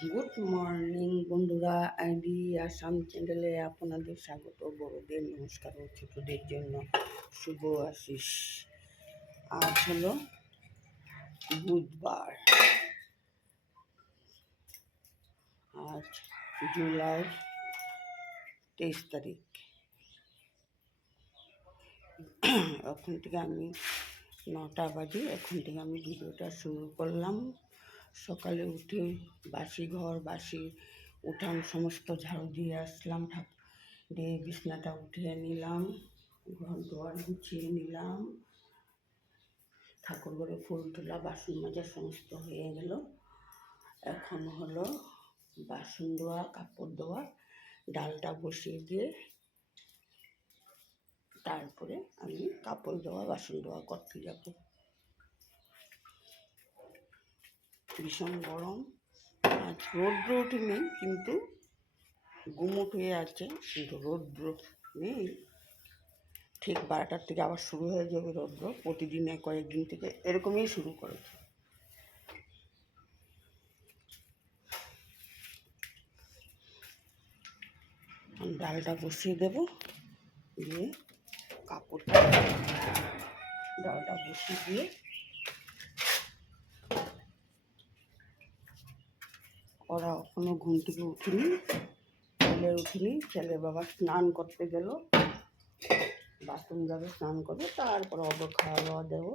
Good morning বন্ধুরা, ID Assam চ্যানেলে আপনাদের স্বাগত। বড়দের নমস্কার ও ছোটদের জন্য শুভ আশিস। আজ হলো বুধবার, আজ জুলাই 23 তারিখ। এখন থেকে আমি 9টা বাজে, এখন থেকে আমি ভিডিওটা শুরু করলাম। সকালে উঠে বাসি ঘর, বাসি উঠান সমস্ত ঝাড়ু দিয়ে আসলাম, দিয়ে বিছনাটা উঠিয়ে নিলাম, ঘর দুয়ার গুছিয়ে নিলাম, ঠাকুর ঘরে ফুল তোলা, বাসন মাজা সমস্ত হয়ে গেল। এখন হলো বাসন ধোয়া, কাপড় ধোয়া, ডালটা বসিয়ে দিয়ে তারপরে আমি কাপড় ধোয়া, বাসন ধোয়া করতে যাব। ভীষণ গরম, আজ রৌদ্র ওঠেনি কিন্তু গুমট হয়ে আছে, কিন্তু রৌদ্র নেই। ঠিক 12টার থেকে আবার শুরু হয়ে যাবে রৌদ্র, প্রতিদিনে কয়েকদিন থেকে এরকমই শুরু করেছে। ডালটা বসিয়ে দেব, দিয়ে কাপড়টা ডালটা বসিয়ে দিয়ে ওরা এখনো ঘুম থেকে উঠিনি, ছেলে বাবা স্নান করতে গেল, বাথরুম যাবে, স্নান করবে, তারপর ওকে খাওয়া দাওয়া দেবো।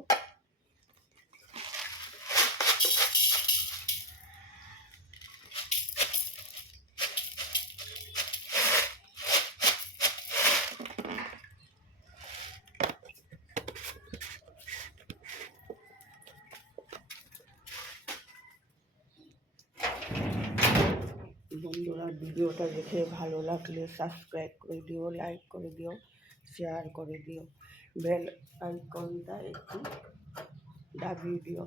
বন্ধুরা, ভিডিওটা দেখে ভালো লাগলে সাবস্ক্রাইব করে দিও, লাইক করে দিও, শেয়ার করে দিও, বেল আইকনটা একটু দাবিয়ে দিও।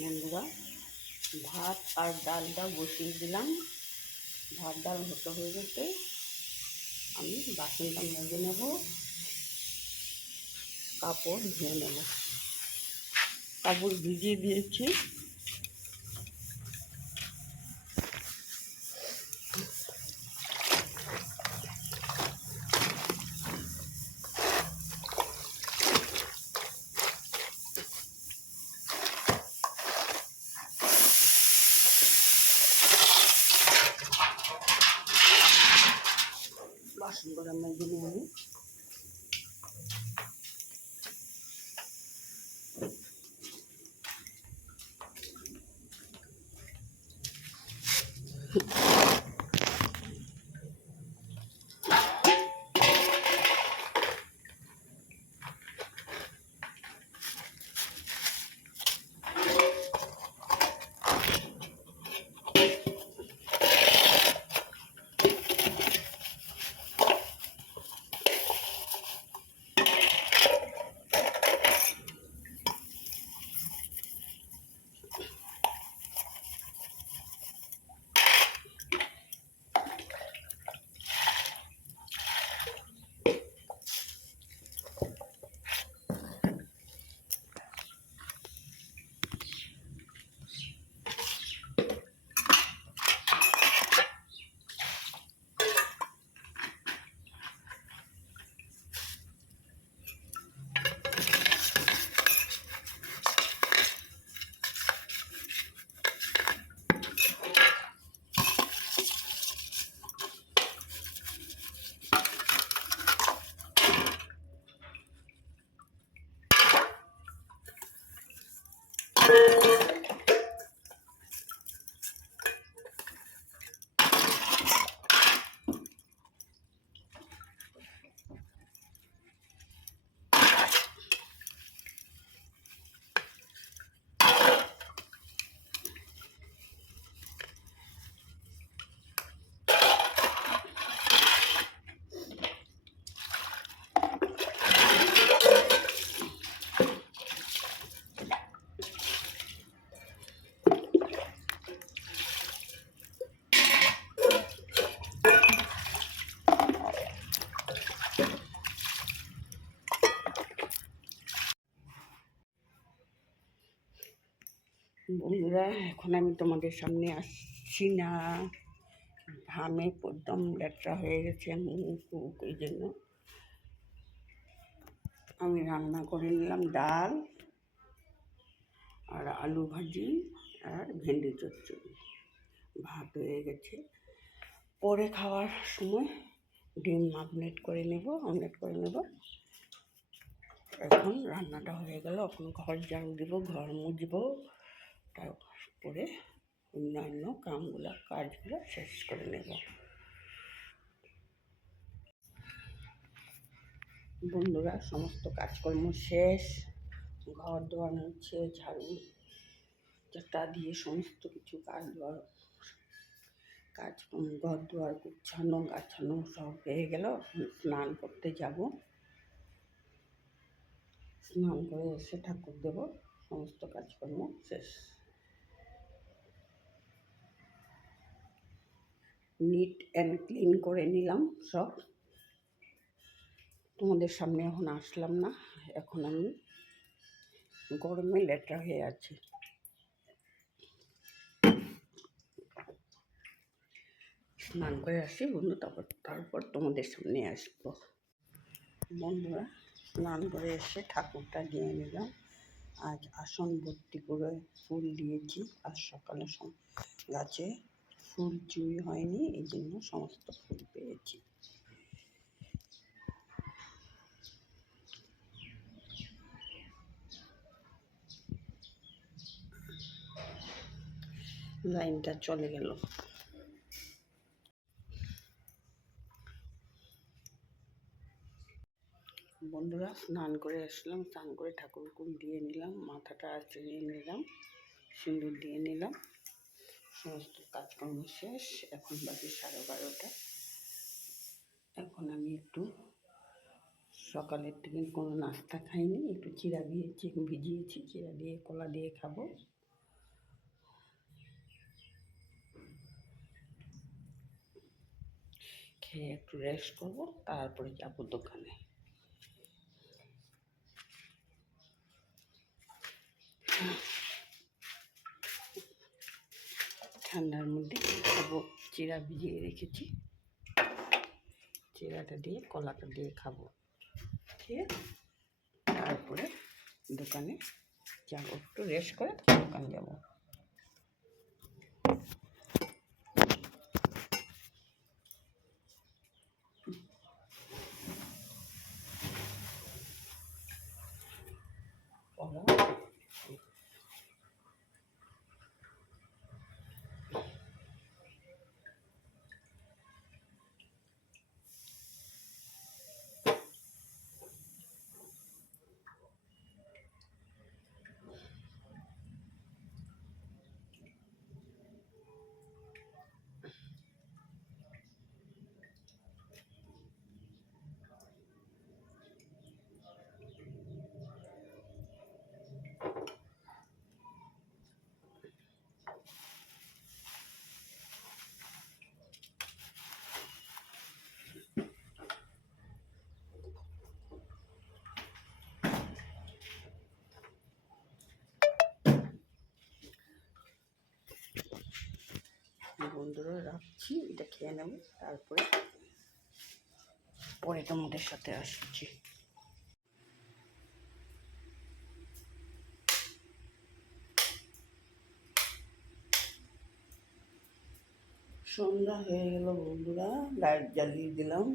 বন্ধুরা, ভাত আর ডালটা বসিয়ে দিলাম, ভাত ডাল হয়ে গেছে। আমি বাসনটা মেজে নেব, কাপড় ধুয়ে নেব। কাপড় ভিজিয়ে দিয়েছি, বাসনগুলো মেজে নিয়ে আমি বন্ধুরা, এখন আমি তোমাদের সামনে আসছি না, ঘামে একদম লেট্রা হয়ে গেছে মুখ, এই জন্য আমি রান্না করে নিলাম ডাল আর আলু ভাজি আর ভেন্ডি চচ্চড়ি। ভাত হয়ে গেছে, পরে খাওয়ার সময় ডিম অমলেট করে নেব। এখন রান্নাটা হয়ে গেল, এখন ঘর ঝাড়ু দেবো, ঘর মুছবো, তারপরে অন্যান্য কাজগুলো শেষ করে নেব। বন্ধুরা, সমস্ত কাজকর্ম শেষ, ঘর দুয়ার মুছে ঝাড়ু চাটা দিয়ে সমস্ত কিছু ঘর দুয়ার গুছানো গাছানো সব হয়ে গেল। স্নান করতে যাব, স্নান করে এসে ঠাকুর দেব, সমস্ত কাজকর্ম শেষ। নিট অ্যান্ড ক্লিন করে নিলাম সব, তোমাদের সামনে এখন আসলাম না, এখন আমি গরমে লেট্রা হয়ে আছি। স্নান করে আসি বন্ধু, তারপর তোমাদের সামনে আসবো। বন্ধুরা, স্নান করে এসে ঠাকুরটা দিয়ে নিলাম। আজ আসন ভর্তি করে ফুল দিয়েছি, আজ সকালে গাছে ফুল চুরি হয়নি, এই জন্য সমস্ত ফুল পেয়েছি। লাইনটা চলে গেল। বন্ধুরা, স্নান করে আসলাম, স্নান করে ঠাকুর কুল দিয়ে নিলাম, মাথাটা আঁচড়িয়ে নিলাম, সিঁদুর দিয়ে নিলাম, সমস্ত কাজকর্ম শেষ। এখন বাজে 12:30। এখন আমি একটু সকালের থেকে কোনো নাস্তা খাইনি, একটু চিড়া ভিজিয়েছি, চিড়া দিয়ে কলা দিয়ে খাবো। খেয়ে একটু রেস্ট করবো, তারপরে যাবো দোকানে। ঠান্ডার মধ্যে খাবো, চিড়া ভিজিয়ে রেখেছি, চিড়াটা দিয়ে কলাটা দিয়ে খাবো, খেয়ে তারপরে দোকানে যাবো, একটু রেস্ট করে দোকানে যাবো। বন্ধুরা, রাখছি, এটা খেয়ে নেব, তারপরে তোমাদের সাথে আসছি। সন্ধ্যা হয়ে গেল বন্ধুরা, লাইট জ্বালিয়ে দিলাম।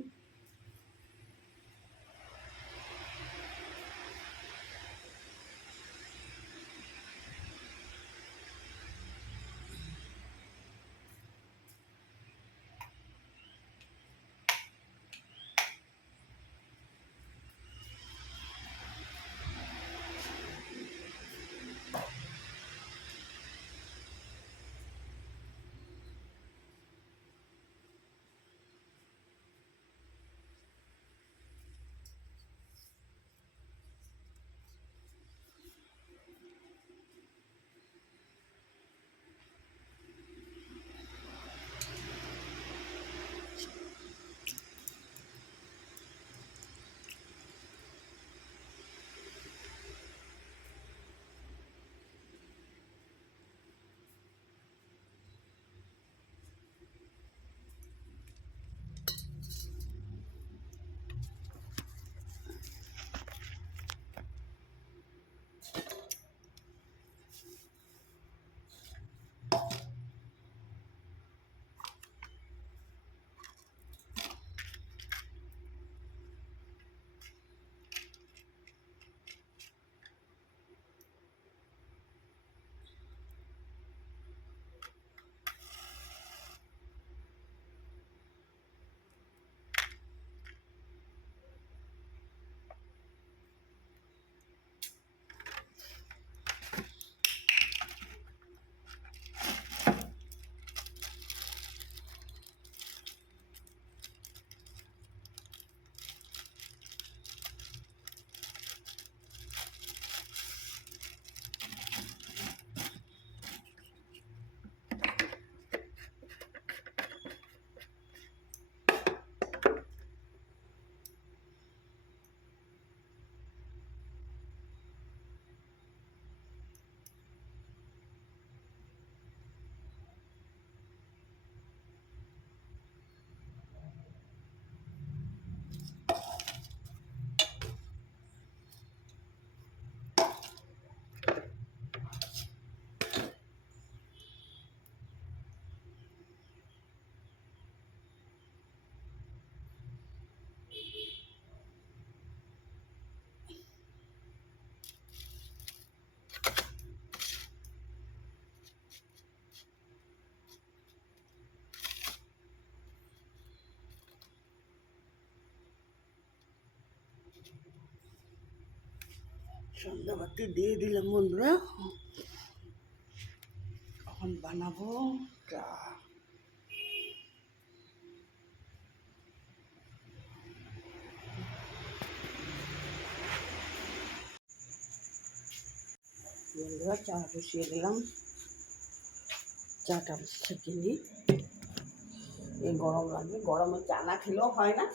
সন্ধ্যাবাতি দিয়ে দিলাম বন্ধুরা। এখন বানাবো চা। বন্ধুরা চা বসিয়ে দিলাম, চাটা ছেঁকে নিই। এই গরম লাগবে, গরমে চা না খেলেও হয় না,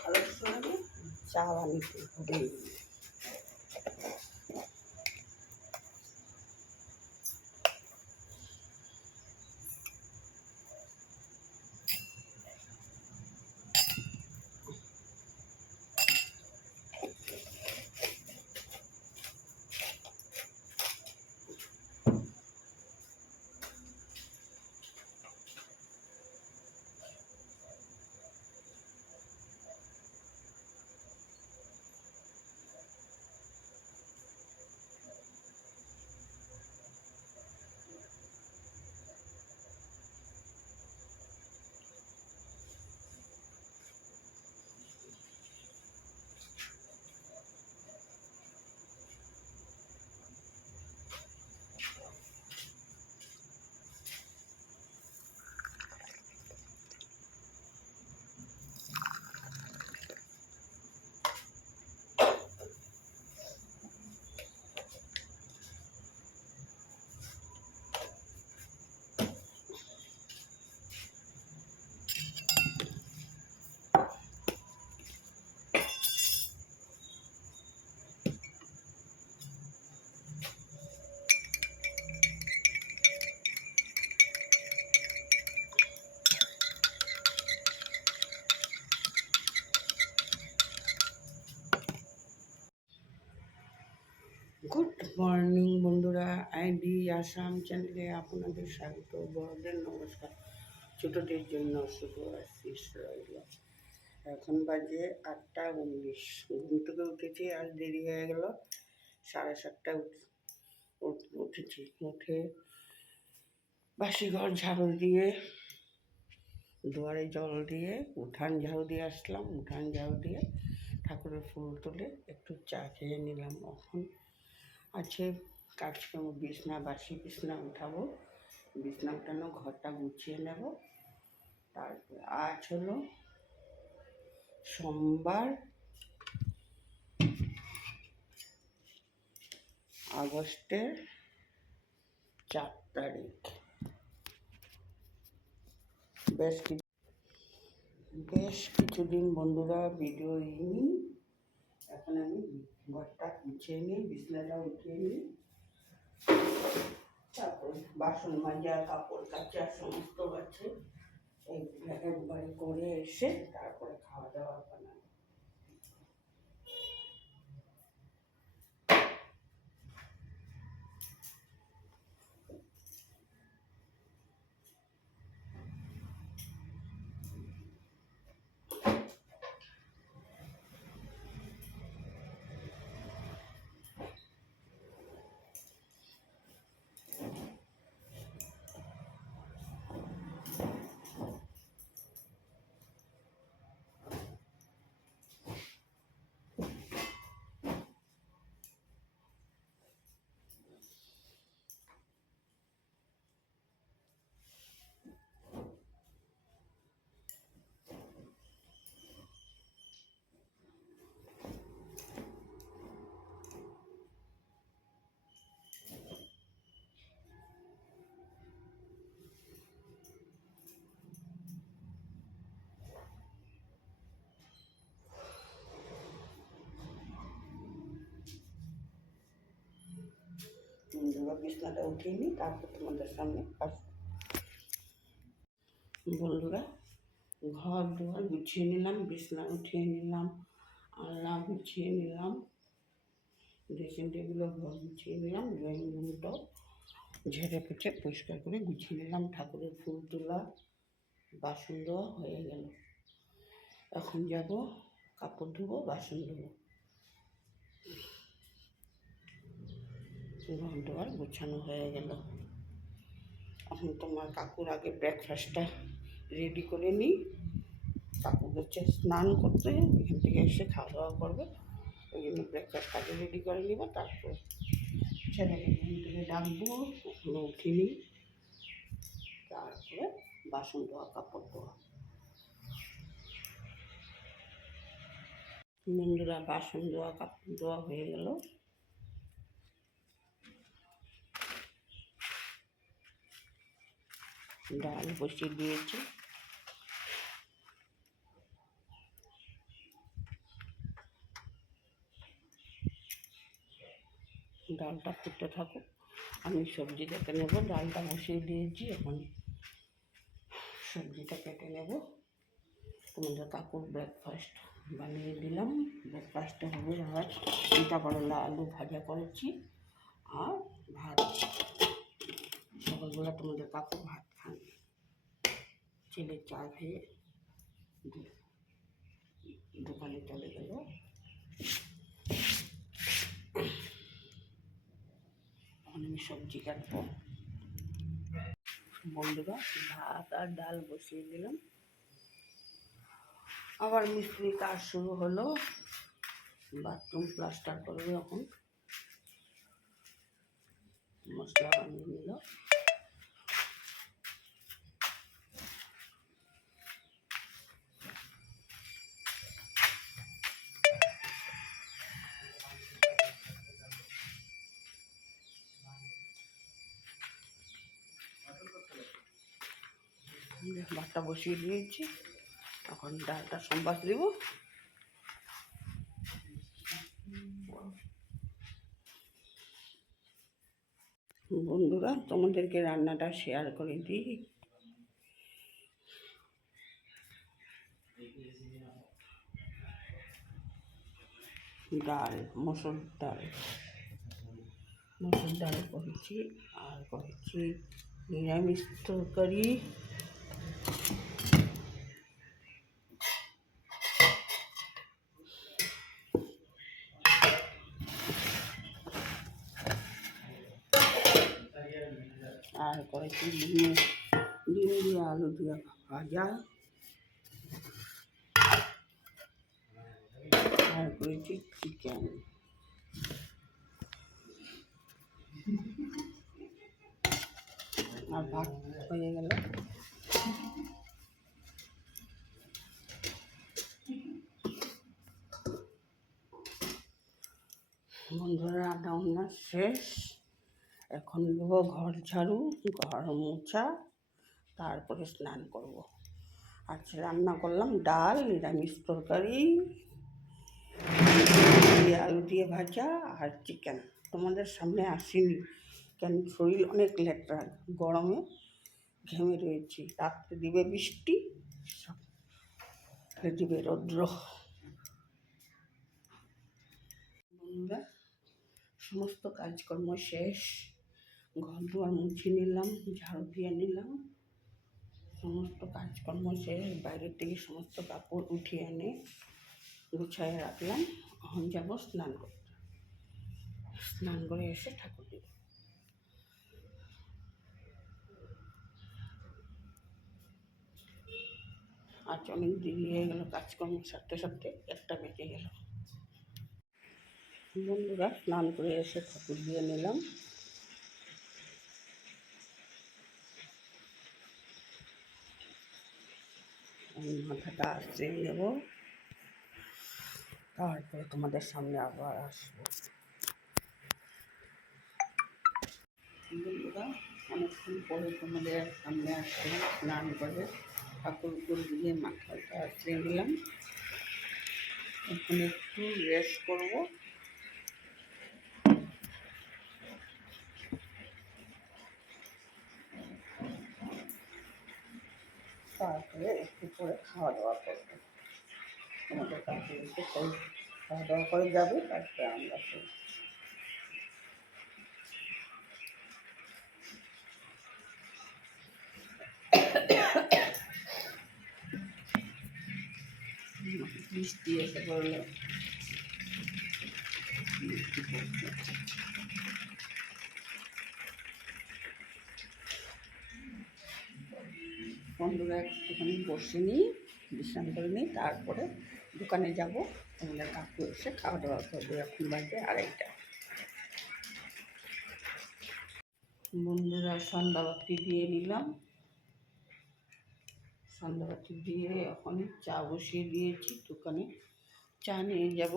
ভালো লাগে। চা বানিয়ে হবে। গুড মর্নিং বন্ধুরা, আইডি আসাম চ্যানেলে আপনাদের স্বাগত। বড়দের নমস্কার, ছোটদের জন্য শুভ আশিস রইল। এখন বাজে 8:19। ঘুম থেকে উঠেছি, আজ দেরি হয়ে গেল। 7:30 উঠেছি। উঠে বাসি ঘর ঝাড়ু দিয়ে, দুয়ারে জল দিয়ে, উঠান ঝাড়ু দিয়ে আসলাম। উঠান ঝাড়ু দিয়ে ঠাকুরের ফুল তুলে একটু চা খেয়ে নিলাম। এখন আছে কাজকর্ম, বিছনা, বাসি বিছনা উঠাবো, বিছনা উঠানো, ঘরটা গুছিয়ে নেব। তারপরে আজ হলো সোমবার, আগস্টের 4 তারিখ। বেশ কিছুদিন বন্ধুরা ভিডিও দিইনি। এখন আমি ঘরটা গুছিয়ে নিই, বিছনাটা উঠিয়ে নিই, তারপর বাসন মাজা, কাপড় কাচা সমস্ত আছে, এইগুলো একবারে করে এসে তারপরে খাওয়া দাওয়া বানাবো। বিছনাটা উঠিয়ে নিই, তারপর তোমাদের সামনে আসবো। বন্ধুরা, ঘর দুয়ার গুছিয়ে নিলাম, বিছনা উঠিয়ে নিলাম, আলনা গুছিয়ে নিলাম, ড্রেসিং টেবিলও ঘর গুছিয়ে নিলাম, ড্রয়িং রুমটাও ঝেড়ে পেঁচে পরিষ্কার করে গুছিয়ে নিলাম। ঠাকুরের ফুল তোলা, বাসন দেওয়া হয়ে গেল। এখন যাব কাপড় ধোবো, বাসন ধোবো, ঘর দুয়ার গোছানো হয়ে গেল। এখন তোমার কাকুর আগে ব্রেকফাস্টটা রেডি করে নিই। কাকু হচ্ছে স্নান করতে, এখান থেকে এসে খাওয়া দাওয়া করবে, ওই জন্য ব্রেকফাস্টটাকে রেডি করে নিব, তারপর ছেলেকে ঘুম থেকে ডাকবো, এখনো উঠিনি। তারপরে বাসন ধোয়া, কাপড় ধোয়া। বন্ধুরা, বাসন ধোয়া কাপড় ধোয়া হয়ে গেল। ডাল বসিয়ে দিয়েছি। ডালটা ফুটতে থাকুক, আমি সবজি কেটে নেব। ডালটা বসিয়ে দিয়েছি, এখন সবজিটা কেটে নেব। তোমাদের কাকুর ব্রেকফাস্ট বানিয়ে দিলাম। ব্রেকফাস্টটা হবে আর চিন্তা করলা আলু ভাজা করেছি আর ভাত। সকালবেলা তোমাদের কাকু ভাত খান, ছেলে চা খেয়ে দোকানে চলে গেল। এখন আমি সবজি কাটবো। বন্ধুরা, ভাত আর ডাল বসিয়ে দিলাম। আবার মিস্ত্রি কাজ শুরু হলো, বাথরুম প্লাস্টার করবে। এখন মশলা বানিয়ে নিল। ভাতটা বসিয়ে দিয়েছি, এখন ডালটা সম্বাস দেব। বন্ধুরা, তোমাদেরকে রান্নাটা শেয়ার করে দিই। ডাল, মসুর ডাল করেছি, আর করেছি নিরামিষ তরকারি। আর করেছি ডিম দিয়ে আলু দিয়ে ভাজা। আর করেছি চিকেন। আর ভাত হয়ে গেল। বন্ধুরা, রান্না বান্না শেষ। এখন দেবো ঘর ঝাড়ু, ঘর মোছা, তারপরে স্নান করব। আজকে রান্না করলাম ডাল, নিরামিষ তরকারি, আলু দিয়ে ভাজা আর চিকেন। তোমাদের সামনে আসিনি কেন, শরীর অনেক লেট্রা, গরমে ঘেমে রয়েছি। রাত্রে দিবে বৃষ্টি, সকালে দিবে রৌদ্র। বন্ধুরা, সমস্ত কাজকর্ম শেষ। ঘর দুয়ার মুছে নিলাম, ঝাড়ু দিয়ে নিলাম, সমস্ত কাজকর্ম শেষ। বাইরের থেকে সমস্ত কাপড় উঠিয়ে এনে গুছায় রাখলাম। এখন যাবো স্নান করতে। স্নান করে এসে ঠাকুর দেব। আজ অনেক দেরি হয়ে গেল, কাজকর্ম সারতে সারতে 1টা বেজে গেল। বন্ধুরা, স্নান করে এসে ঠাকুর দিয়ে নিলাম। মাথাটা আসতে নেব, তারপরে তোমাদের সামনে আবার আসবো। বন্ধুরা, অনেকক্ষণ পরে তোমাদের সামনে আসলাম। স্নান করে ঠাকুর দিয়ে মাথাটা আসতে দিলাম। এখন একটু রেস্ট করব। তারপরে একটু পরে খাওয়া দাওয়া করবো। তোমাদের কাছে এসে খাওয়া দাওয়া করে যাবে, তারপরে আমরা বৃষ্টি এসে পড়লো। বন্ধুরা, একটুখানি বসে নিই, বিশ্রাম করে নিই, তারপরে দোকানে যাব। আমাদের কাকু এসে খাওয়া দাওয়া করবে। এখন বাজে 2:30। বন্ধুরা, সন্ধ্যাবাতি দিয়ে নিলাম। সন্ধ্যাবাতি দিয়ে এখন চা বসিয়ে দিয়েছি। দোকানে চা নিয়ে যাব।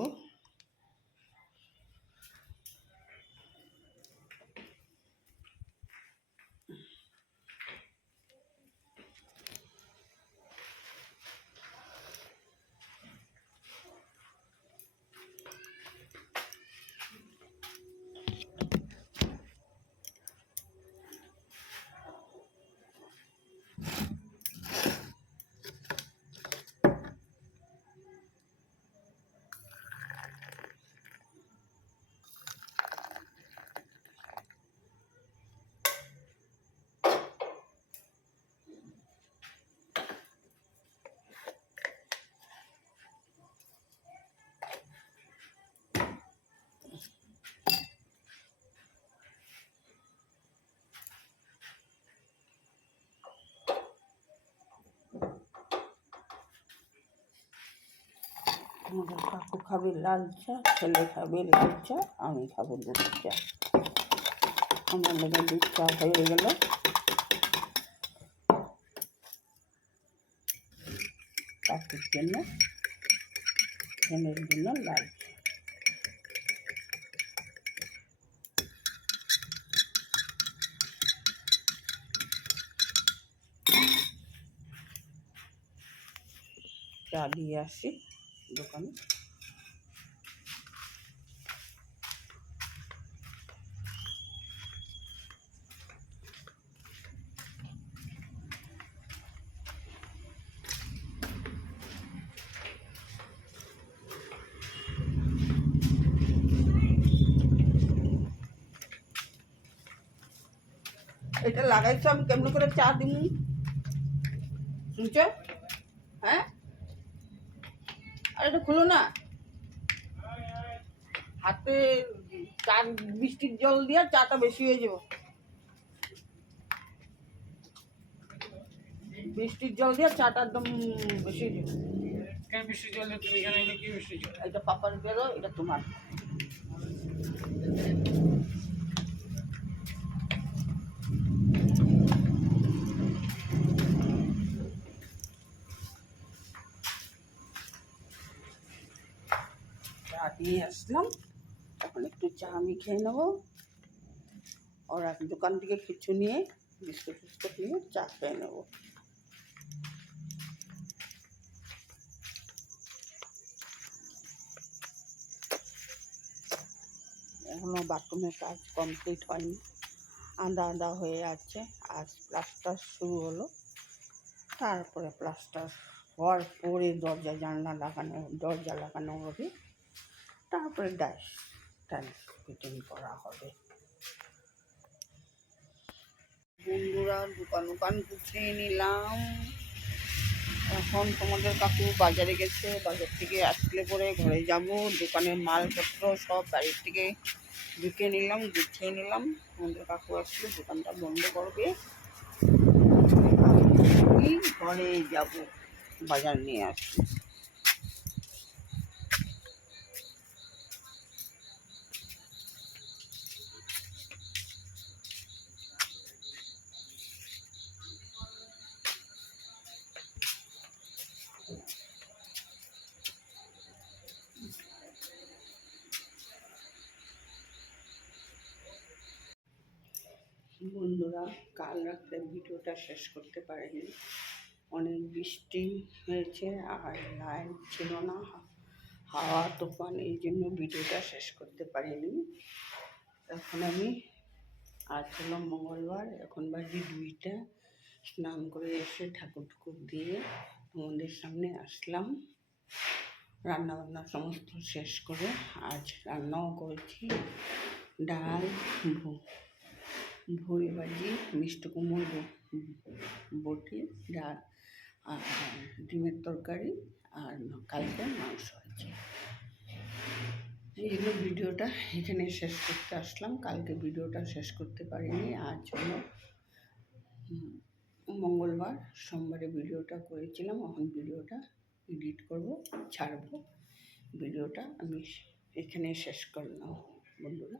আমাদের কাকু খাবে লাল চা, ছেলে খাবে লাল চা, আমি খাবো দুধ চা। আমার লেগে দুধ চা হয়ে গেল। কাকুর জন্য, ছেলের জন্য লাল চা। চা দিয়ে আসি দোকানে। এটা লাগাইছো, আমি কেমন করে চা দিই শুনছ? হ্যাঁ, আর এটা খুলো না। হাতে চা বৃষ্টির জল দিয়ে চাটা বেশি হয়ে যাবে। বৃষ্টির জল দিয়ে চাটা একদম বেশি হয়ে যাবে। বৃষ্টির জল তুমি এখানে কি বৃষ্টির জল? এটা পাপার বেরো, এটা তোমার। চা দিয়ে আসলাম, এখন একটু চা আমি খেয়ে নেবো। ওর দোকান থেকে কিছু নিয়ে বিস্কুট ফিস্কুট নিয়ে চা খেয়ে নেবো। এখনো বাথরুমের কাজ কমপ্লিট হয়নি, আদা আদা হয়ে আছে। আজ প্লাস্টার শুরু হলো, তারপরে প্লাস্টার হওয়ার পরে দরজা লাগানো হবে, তারপরে টাইলস ফিটিং করা হবে। বন্ধুরা, দোকান গুছিয়ে নিলাম। এখন তোমাদের কাকু বাজারে গেছে, বাজার থেকে আসলে পরে ঘরে যাব। দোকানের মালপত্র সব বাড়ির থেকে ঢুকে নিলাম, গুছিয়ে নিলাম। তোমাদের কাকু আসলে দোকানটা বন্ধ করবে, ঘরে যাব বাজার নিয়ে আসি। বন্ধুরা, কাল রাত্রে ভিডিওটা শেষ করতে পারিনি, অনেক বৃষ্টি হয়েছে আর লাইন ছিল না, হাওয়া তুফান, এই জন্য ভিডিওটা শেষ করতে পারিনি। এখন আমি, আজ হলো মঙ্গলবার, এখন বাজে 2টা। স্নান করে এসে ঠাকুর দিয়ে তোমাদের সামনে আসলাম। রান্নাবান্না সমস্ত শেষ করে আজ রান্নাও করেছি, ডাল, ভুড়ি ভাজি, মিষ্টি কুমড়োর বটি, ডাল আর ডিমের তরকারি, আর কালকে মাংস আছে। এই জন্য ভিডিওটা এখানে শেষ করতে আসলাম। কালকে ভিডিওটা শেষ করতে পারিনি। আজ হলো মঙ্গলবার, সোমবারে ভিডিওটা করেছিলাম। এখন ভিডিওটা এডিট করব, ছাড়বো। ভিডিওটা আমি এখানে শেষ করলাম বন্ধুরা।